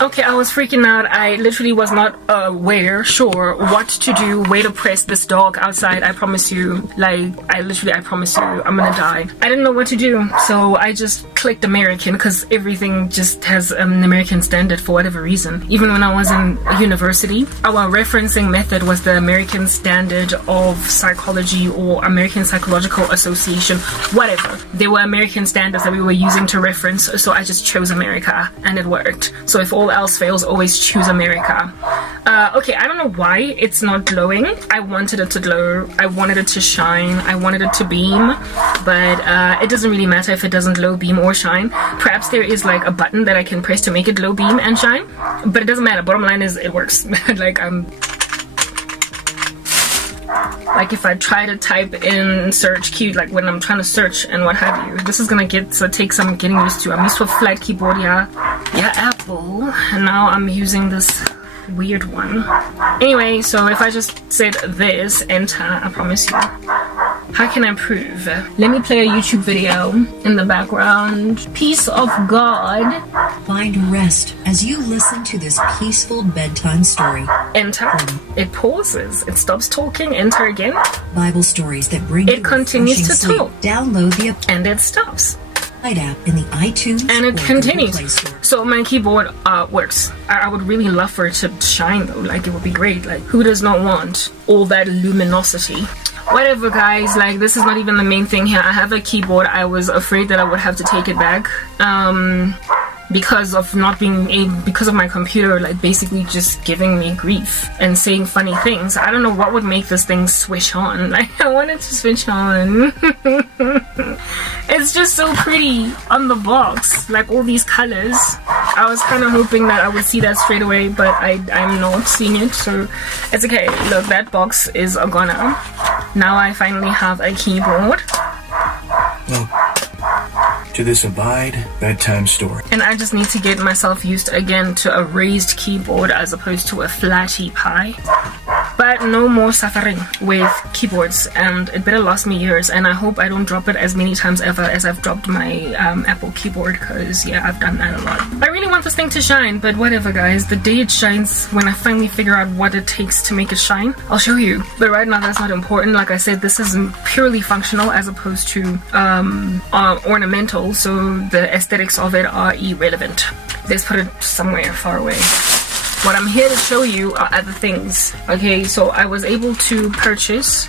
Okay, I was freaking out. I literally was not sure what to do, where to press this dog outside. I promise you, like, I promise you, I'm gonna die. I didn't know what to do, so I just clicked American because everything just has an American standard for whatever reason. Even when I was in university, our referencing method was the American Standard of Psychology or American Psychological Association, whatever. There were American standards that we were using to reference, so I just chose America and it worked. So if all else fails, always choose America. Okay, I don't know why it's not glowing. I wanted it to glow, I wanted it to shine, I wanted it to beam, but it doesn't really matter if it doesn't glow, beam, or shine. Perhaps there is like a button that I can press to make it glow, beam, and shine, but it doesn't matter. Bottom line is it works. Like if I try to type in search key, like when I'm trying to search and what have you, this is gonna take some getting used to. I'm used to a flat keyboard, yeah, Apple, and now I'm using this weird one. Anyway, so if I just said this, enter, I promise you. How can I prove? Let me play a YouTube video in the background. Peace of God. Find rest as you listen to this peaceful bedtime story. Enter. It pauses. It stops talking. Enter again. Bible stories that bring it continues to talk. Download the and it stops. App in the iTunes and it continues. So my keyboard works. I would really love for it to shine though. Like it would be great. Like who does not want all that luminosity? Whatever, guys, like this is not even the main thing here. I have a keyboard. I was afraid that I would have to take it back because of not being able, because of my computer like basically just giving me grief and saying funny things. I don't know what would make this thing switch on. Like I want it to switch on. It's just so pretty on the box, like all these colors. I was kind of hoping that I would see that straight away, but I'm not seeing it, so it's okay. Look, that box is a goner. Now I finally have a keyboard. To this abide bedtime story. And I just need to get myself used again to a raised keyboard as opposed to a flatty pie. But no more suffering with keyboards, and it better last me years, and I hope I don't drop it as many times ever as I've dropped my Apple keyboard, because yeah, I've done that a lot. I really want this thing to shine, but whatever, guys. The day it shines, when I finally figure out what it takes to make it shine, I'll show you. But right now that's not important. Like I said, this is purely functional as opposed to ornamental, so the aesthetics of it are irrelevant. Let's put it somewhere far away. What I'm here to show you are other things. Okay, so I was able to purchase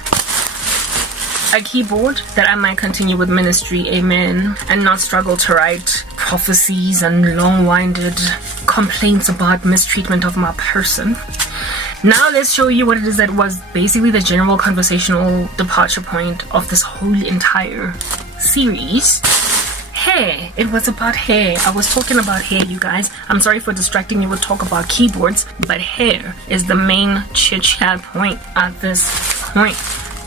a keyboard that I might continue with ministry, amen, and not struggle to write prophecies and long-winded complaints about mistreatment of my person. Now let's show you what it is that was basically the general conversational departure point of this whole entire series. Hair. It was about hair. I was talking about hair, you guys. I'm sorry for distracting you with talk about keyboards, but hair is the main chit-chat point at this point.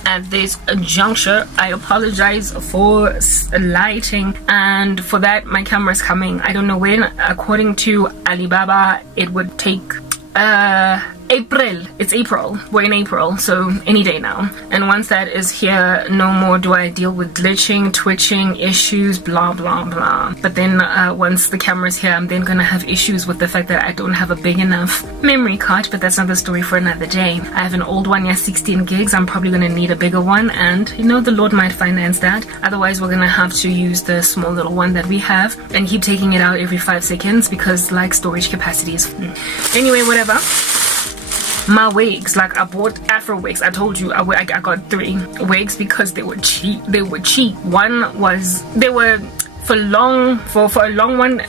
At this juncture, I apologize for lighting, and for that my camera is coming. I don't know when. According to Alibaba, it would take April. It's April. We're in April, so any day now. And once that is here, no more do I deal with glitching, twitching, issues, blah blah blah. But then once the camera's here, I'm then gonna have issues with the fact that I don't have a big enough memory card, but that's another story for another day. I have an old one, yeah, 16 gigs. I'm probably gonna need a bigger one, and you know, the Lord might finance that. Otherwise, we're gonna have to use the small little one that we have and keep taking it out every 5 seconds because like storage capacity is anyway, whatever. My wigs, like I bought Afro wigs. I told you I got 3 wigs because they were cheap. They were cheap. One was, they were for a long one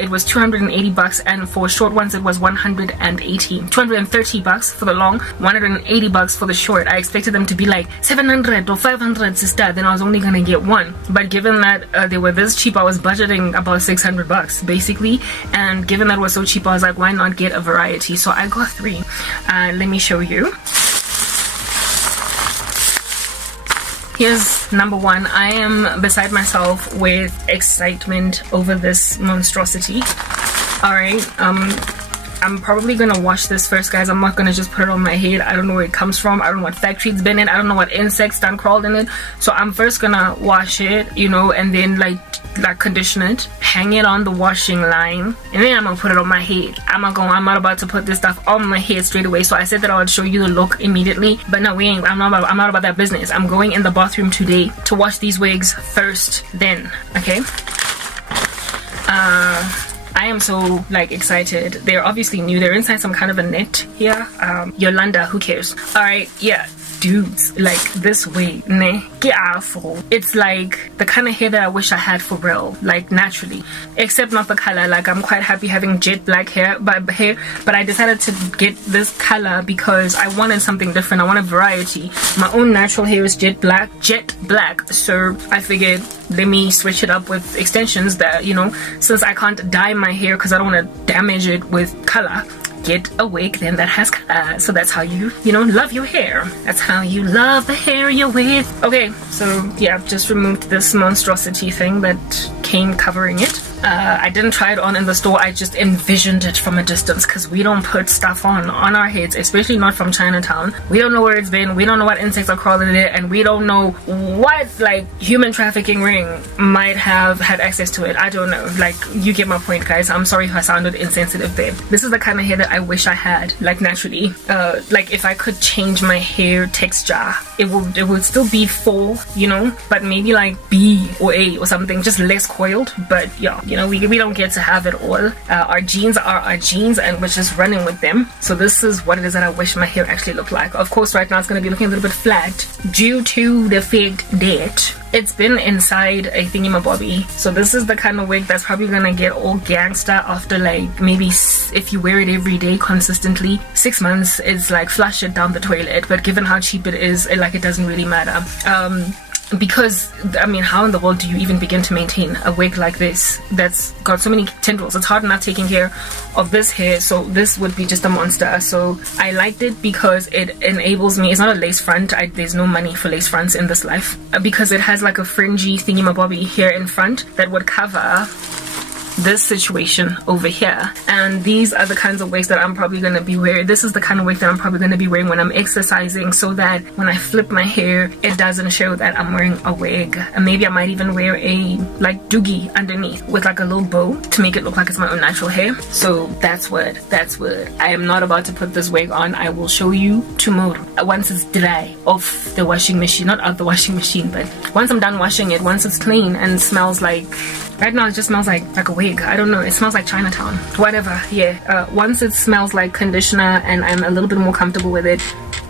it was 280 bucks, and for short ones it was 230 bucks for the long, 180 bucks for the short. I expected them to be like 700 or 500, sister. Then I was only gonna get one, but given that they were this cheap, I was budgeting about 600 bucks basically, and given that it was so cheap, I was like, why not get a variety? So I got 3. Let me show you. Here's number 1. I am beside myself with excitement over this monstrosity. Alright, I'm probably gonna wash this first, guys. I'm not gonna just put it on my head. I don't know where it comes from. I don't know what factory it's been in. I don't know what insects done crawled in it. So I'm first gonna wash it, you know, and then like condition it, hang it on the washing line, and then I'm gonna put it on my head. I'm not about to put this stuff on my head straight away. So I said that I would show you the look immediately, but no, I'm not about that business. I'm going in the bathroom today to wash these wigs first, then, okay? I am so like excited. They're obviously new. They're inside some kind of a net here. Yolanda, who cares? All right, yeah. Dudes, like this wig, ne? It's like the kind of hair that I wish I had for real, like naturally, except not the color. Like I'm quite happy having jet black hair, but I decided to get this color because I wanted something different. I wanted variety. My own natural hair is jet black, so I figured let me switch it up with extensions that, you know, since I can't dye my hair because I don't want to damage it with color, get a wig then that has color. So that's how you know, love your hair. That's how you love the hair you're with. Okay, so yeah, just removed this monstrosity thing that came covering it. I didn't try it on in the store. I just envisioned it from a distance because we don't put stuff on our heads, especially not from Chinatown. We don't know where it's been. We don't know what insects are crawling in it, and we don't know what like human trafficking ring might have had access to it. I don't know. Like, you get my point, guys. I'm sorry if I sounded insensitive there. This is the kind of hair that I wish I had, like naturally. Like if I could change my hair texture, it would still be full, you know, but maybe like B or A or something, just less coiled. But yeah, you know, we don't get to have it all. Our genes are our genes, and we're just running with them. So this is what it is that I wish my hair actually looked like. Of course, right now it's going to be looking a little bit flat due to the fact that it's been inside a thingy-mabobby. So this is the kind of wig that's probably gonna get all gangster after like maybe, if you wear it every day consistently, 6 months is like flush it down the toilet. But given how cheap it is, it doesn't really matter. Because I mean, how in the world do you even begin to maintain a wig like this that's got so many tendrils? It's hard enough taking care of this hair, so this would be just a monster. So I liked it because it enables me. It's not a lace front. There's no money for lace fronts in this life, because it has like a fringy thingy-mabobby here in front that would cover this situation over here. And these are the kinds of wigs that I'm probably going to be wearing. This is the kind of wig that I'm probably going to be wearing when I'm exercising, so that when I flip my hair, it doesn't show that I'm wearing a wig. And maybe I might even wear a like doogie underneath with like a little bow to make it look like it's my own natural hair. So that's what I am not about to put this wig on. I will show you tomorrow once it's dry off the washing machine, not out the washing machine, but once I'm done washing it, once it's clean and smells like, right now it just smells like a wig. I don't know, it smells like Chinatown, whatever. Yeah, once it smells like conditioner and I'm a little bit more comfortable with it,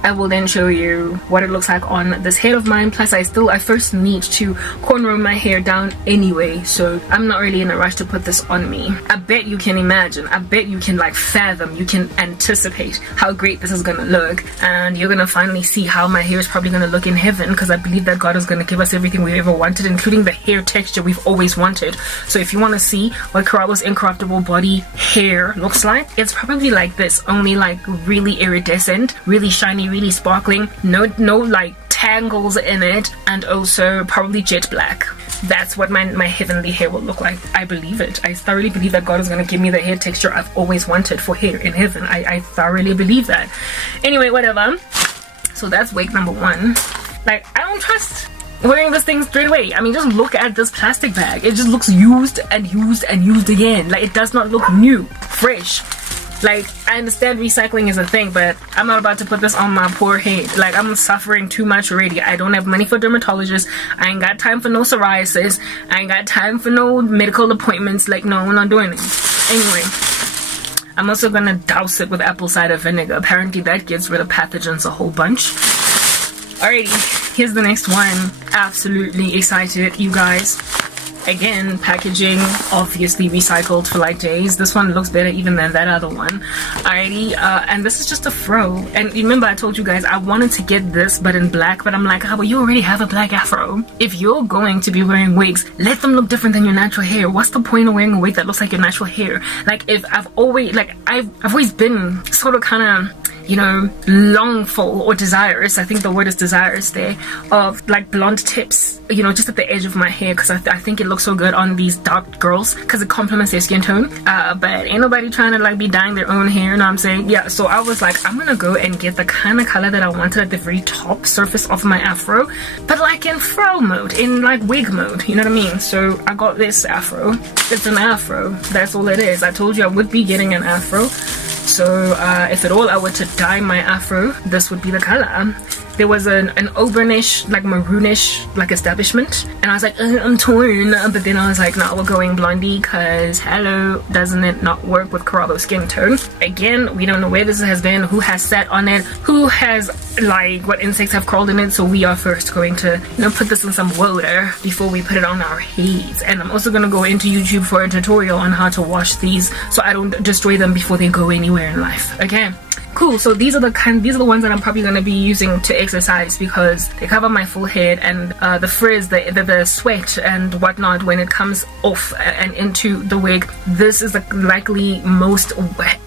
I will then show you what it looks like on this head of mine. Plus I first need to cornrow my hair down anyway, so I'm not really in a rush to put this on me. I bet you can imagine, I bet you can like fathom, you can anticipate how great this is gonna look, and you're gonna finally see how my hair is probably gonna look in heaven, because I believe that God is gonna give us everything we've ever wanted, including the hair texture we've always wanted. So if you want to see what Karabo's incorruptible body hair looks like, it's probably like this, only like really iridescent, really shiny, really sparkling, no like tangles in it, and also probably jet black. That's what my heavenly hair will look like. I believe it. I thoroughly believe that God is going to give me the hair texture I've always wanted for hair in heaven. I thoroughly believe that. Anyway, whatever. So that's wig number one. Like, I don't trust wearing this thing straight away. I mean, just look at this plastic bag. It just looks used and used and used again. Like, it does not look new, fresh. Like, I understand recycling is a thing, but I'm not about to put this on my poor head. Like, I'm suffering too much already. I don't have money for dermatologists. I ain't got time for no psoriasis. I ain't got time for no medical appointments. Like, no, we're not doing it. Anyway, I'm also gonna douse it with apple cider vinegar. Apparently that gets rid of pathogens a whole bunch. Alrighty, here's the next one. Absolutely excited, you guys. Again, packaging obviously recycled for like days. This one looks better even than that other one. Alrighty, and this is just a fro. And remember, I told you guys I wanted to get this but in black, but I'm like, oh, well, you already have a black afro. If you're going to be wearing wigs, let them look different than your natural hair. What's the point of wearing a wig that looks like your natural hair? Like, if I've always been sort of kind of you know, longful or desirous, I think the word is desirous there, of like blonde tips, you know, just at the edge of my hair, because I think it looks so good on these dark girls because it complements their skin tone. But ain't nobody trying to like be dyeing their own hair, you know what I'm saying? Yeah, so I was like, I'm gonna go and get the kind of color that I wanted at the very top surface of my afro, but like in fro mode, in like wig mode, you know what I mean? So I got this afro. It's an afro, that's all it is. I told you I would be getting an afro. So if at all I were to dye my afro, this would be the color. There was an auburnish, like maroonish, like establishment, and I was like, I'm torn. But then I was like, no, we're going blondie, cause hello, doesn't it not work with Corallo skin tone? Again, we don't know where this has been, who has sat on it, who has like what insects have crawled in it. So we are first going to, you know, put this in some water before we put it on our heads. And I'm also gonna go into YouTube for a tutorial on how to wash these so I don't destroy them before they go anywhere in life. Okay. Cool, so these are the ones that I'm probably going to be using to exercise because they cover my full head, and the frizz, the sweat and whatnot when it comes off and into the wig. This is the likely most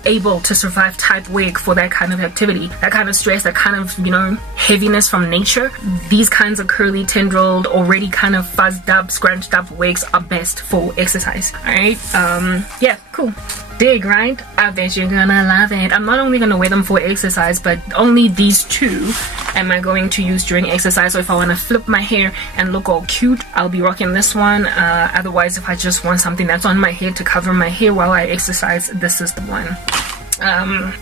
able to survive type wig for that kind of activity, that kind of stress, that kind of, you know, heaviness from nature. These kinds of curly, tendrilled, already kind of fuzzed up, scrunched up wigs are best for exercise. Alright, yeah, cool. Dig, right? I bet you're gonna love it. I'm not only gonna wear them for exercise, but only these two am I going to use during exercise. So if I want to flip my hair and look all cute, I'll be rocking this one. Otherwise, if I just want something that's on my head to cover my hair while I exercise, this is the one.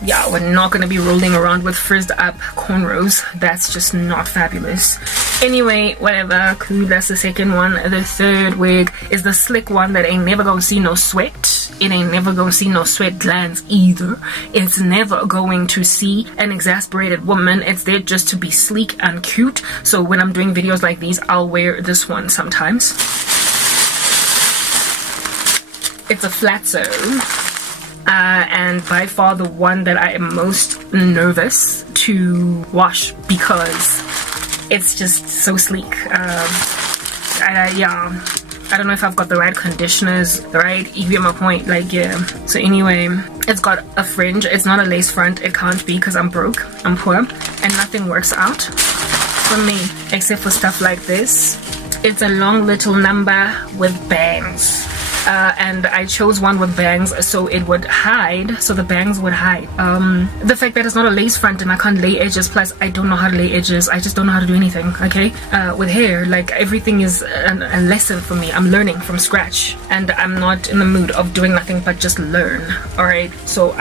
Yeah, we're not gonna be rolling around with frizzed up cornrows. That's just not fabulous. Anyway, whatever, cool, that's the second one. The third wig is the slick one that ain't never gonna see no sweat. It ain't never gonna see no sweat glands either. It's never going to see an exasperated woman. It's there just to be sleek and cute. So when I'm doing videos like these, I'll wear this one sometimes. It's a Flatzo. And by far the one that I am most nervous to wash because it's just so sleek. Yeah, I don't know if I've got the right conditioners, right? You get my point, like, yeah. So anyway, it's got a fringe. It's not a lace front. It can't be because I'm broke, I'm poor, and nothing works out for me except for stuff like this. It's a long little number with bangs. And I chose one with bangs so it would hide, so the bangs would hide. The fact that it's not a lace front and I can't lay edges, plus I don't know how to lay edges, I just don't know how to do anything, okay? With hair, like, everything is a lesson for me. I'm learning from scratch and I'm not in the mood of doing nothing but just learn, alright? So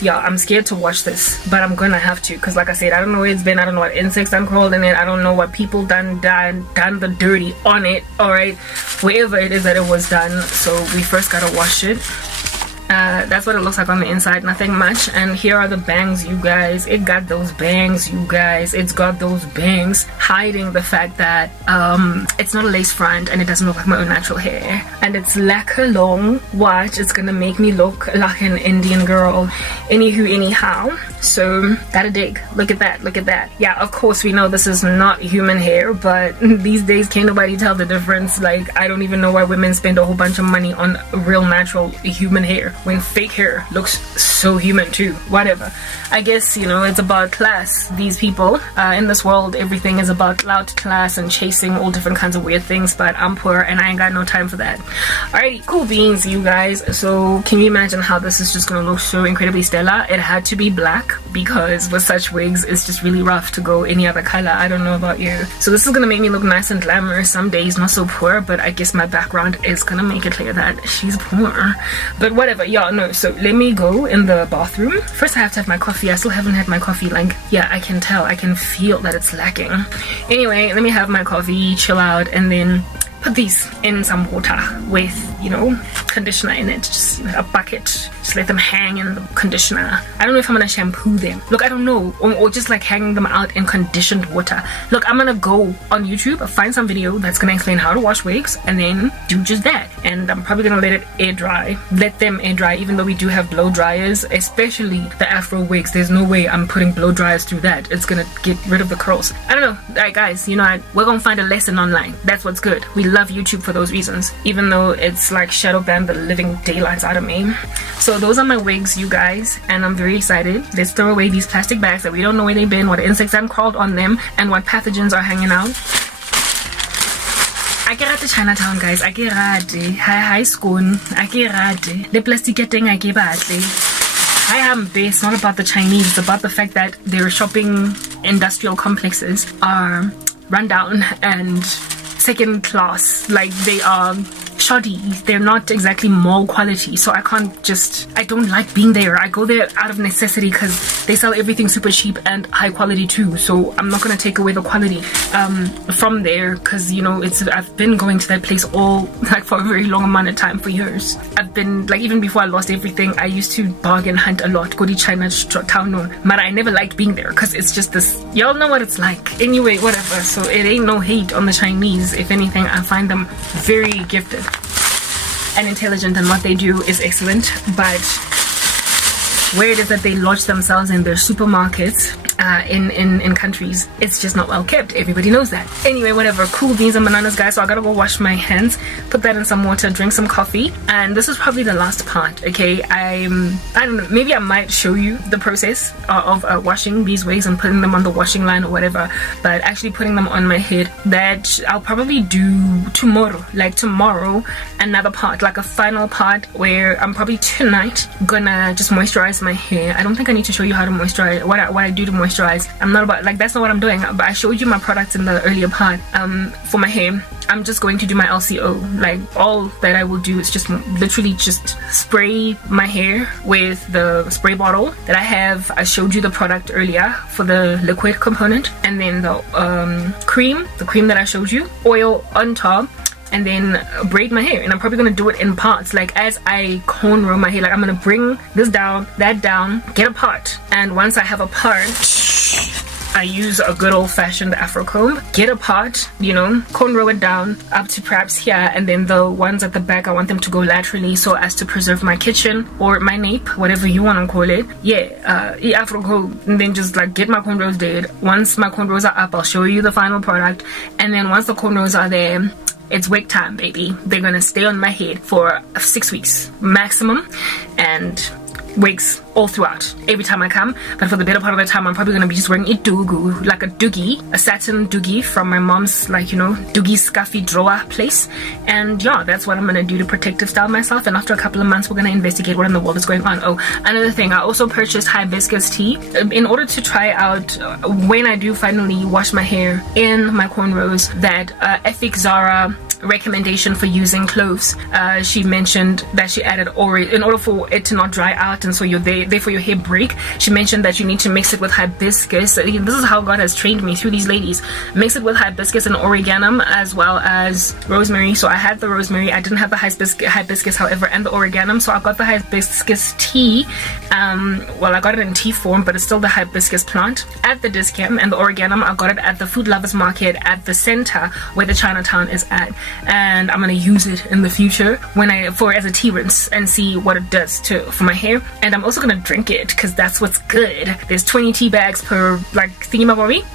yeah, I'm scared to watch this, but I'm gonna have to, because like I said, I don't know where it's been, I don't know what insects done crawled in it, I don't know what people done the dirty on it, alright? Wherever it is that it was done, so we first gotta wash it. That's what it looks like on the inside, nothing much. And here are the bangs, you guys. It got those bangs, you guys. It's got those bangs hiding the fact that it's not a lace front and it doesn't look like my own natural hair. And it's lacquer long. Watch, it's gonna make me look like an Indian girl. Anywho, anyhow. So, gotta dig. Look at that, look at that. Yeah, of course we know this is not human hair, but these days can't nobody tell the difference. Like, I don't even know why women spend a whole bunch of money on real natural human hair when fake hair looks so human too. Whatever. I guess, you know, it's about class. These people in this world, everything is about clout, class, and chasing all different kinds of weird things, but I'm poor and I ain't got no time for that. Alrighty, cool beans, you guys. So can you imagine how this is just gonna look so incredibly stellar? It had to be black because with such wigs it's just really rough to go any other color. I don't know about you. So this is gonna make me look nice and glamorous some days, not so poor, but I guess my background is gonna make it clear that she's poor. But whatever, y'all know. So let me go in the bathroom. First I have to have my coffee. I still haven't had my coffee. Like, yeah, I can tell, I can feel that it's lacking. Anyway, let me have my coffee, chill out, and then put these in some water with, you know, conditioner in it. Just a bucket. Just let them hang in the conditioner. I don't know if I'm gonna shampoo them. Look, I don't know. Or just like hanging them out in conditioned water. Look, I'm gonna go on YouTube, find some video that's gonna explain how to wash wigs, and then do just that. And I'm probably gonna let it air dry. Let them air dry, even though we do have blow dryers, especially the Afro wigs. There's no way I'm putting blow dryers through that. It's gonna get rid of the curls. I don't know. Alright guys, you know, we're gonna find a lesson online. That's what's good. We love YouTube for those reasons. Even though it's like shadow band the living daylights out of me. So those are my wigs, you guys, and I'm very excited. Let's throw away these plastic bags that we don't know where they've been, what insects have crawled on them, and what pathogens are hanging out. I get at the Chinatown, guys. I get at high school. I get at the plastic thing. I get at I am based. It's not about the Chinese. It's about the fact that their shopping industrial complexes are run down and second class. Like, they are shoddy. They're not exactly mall quality, so I don't like being there. I go there out of necessity because they sell everything super cheap and high quality too, so I'm not gonna take away the quality from there, because you know, I've been going to that place for a very long amount of time, for years. I've been, like, even before I lost everything, I used to bargain hunt a lot, go to Chinatown, but I never liked being there because it's just this, y'all know what it's like. Anyway, whatever. So it ain't no hate on the Chinese. If anything, I find them very gifted and intelligent, and what they do is excellent, but where it is that they lodge themselves in their supermarkets in countries, it's just not well kept. Everybody knows that. Anyway, whatever. Cool beans and bananas, guys. So I gotta go wash my hands, put that in some water, drink some coffee, and this is probably the last part. Okay, I don't know, maybe I might show you the process of washing these wigs and putting them on the washing line or whatever, but actually putting them on my head, that I'll probably do tomorrow. Like tomorrow, another part, like a final part, where I'm probably tonight gonna just moisturize my hair. I don't think I need to show you how to moisturize, what I do to moisturize. I'm not about, like, that's not what I'm doing, but I showed you my products in the earlier part. For my hair, I'm just going to do my LCO. Like, all that I will do is just literally just spray my hair with the spray bottle that I have. I showed you the product earlier for the liquid component, and then the cream that I showed you, oil on top, and then braid my hair. And I'm probably gonna do it in parts, like as I cornrow my hair. Like, I'm gonna bring this down, that down, get a part, and once I have a part, I use a good old-fashioned Afro comb, get a part, you know, cornrow it down up to perhaps here, and then the ones at the back, I want them to go laterally so as to preserve my kitchen or my nape, whatever you want to call it. Yeah, Afro comb, and then just like get my cornrows dead. Once my cornrows are up, I'll show you the final product, and then once the cornrows are there, it's wig time, baby. They're gonna stay on my head for 6 weeks maximum, and wigs all throughout, every time I come. But for the better part of the time, I'm probably gonna be just wearing a dugu, like a doogie, a satin doogie from my mom's, like, you know, doogie scuffy drawer place. And yeah, that's what I'm gonna do to protective style myself. And after a couple of months, we're gonna investigate what in the world is going on. Oh, another thing, I also purchased hibiscus tea in order to try out when I do finally wash my hair in my cornrows, that Ethic Zara recommendation for using cloves. She mentioned that she added ori in order for it to not dry out, and so therefore your hair break. She mentioned that you need to mix it with hibiscus. This is how God has trained me through these ladies. Mix it with hibiscus and oregano, as well as rosemary. So I had the rosemary, I didn't have the hibiscus however, and the oregano, so I got the hibiscus tea. Well, I got it in tea form, but it's still the hibiscus plant at the Dis-Chem, and the oregano I got it at the Food Lovers Market at the center where the Chinatown is at. And I'm gonna use it in the future as a tea rinse and see what it does for my hair. And I'm also gonna drink it because that's what's good. There's 20 tea bags per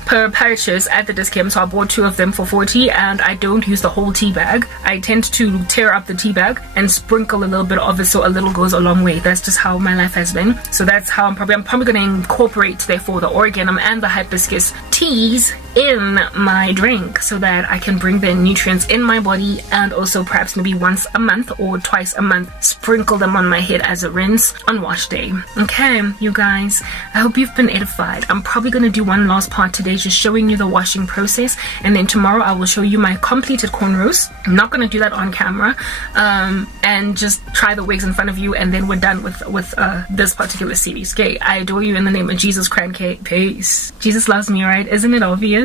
per purchase at the Dis-Chem, so I bought 2 of them for 40, and I don't use the whole tea bag. I tend to tear up the tea bag and sprinkle a little bit of it, so a little goes a long way. That's just how my life has been. So that's how I'm probably gonna incorporate, therefore, the oregano and the hibiscus teas in my drink, so that I can bring the nutrients in my body, and also perhaps maybe once a month or twice a month sprinkle them on my head as a rinse on wash day. Okay, you guys, I hope you've been edified. I'm probably gonna do one last part today, just showing you the washing process, and then tomorrow I will show you my completed cornrows. I'm not gonna do that on camera, and just try the wigs in front of you, and then we're done with this particular series. Okay, I adore you in the name of Jesus Christ. Peace. Jesus loves me, right? Isn't it obvious?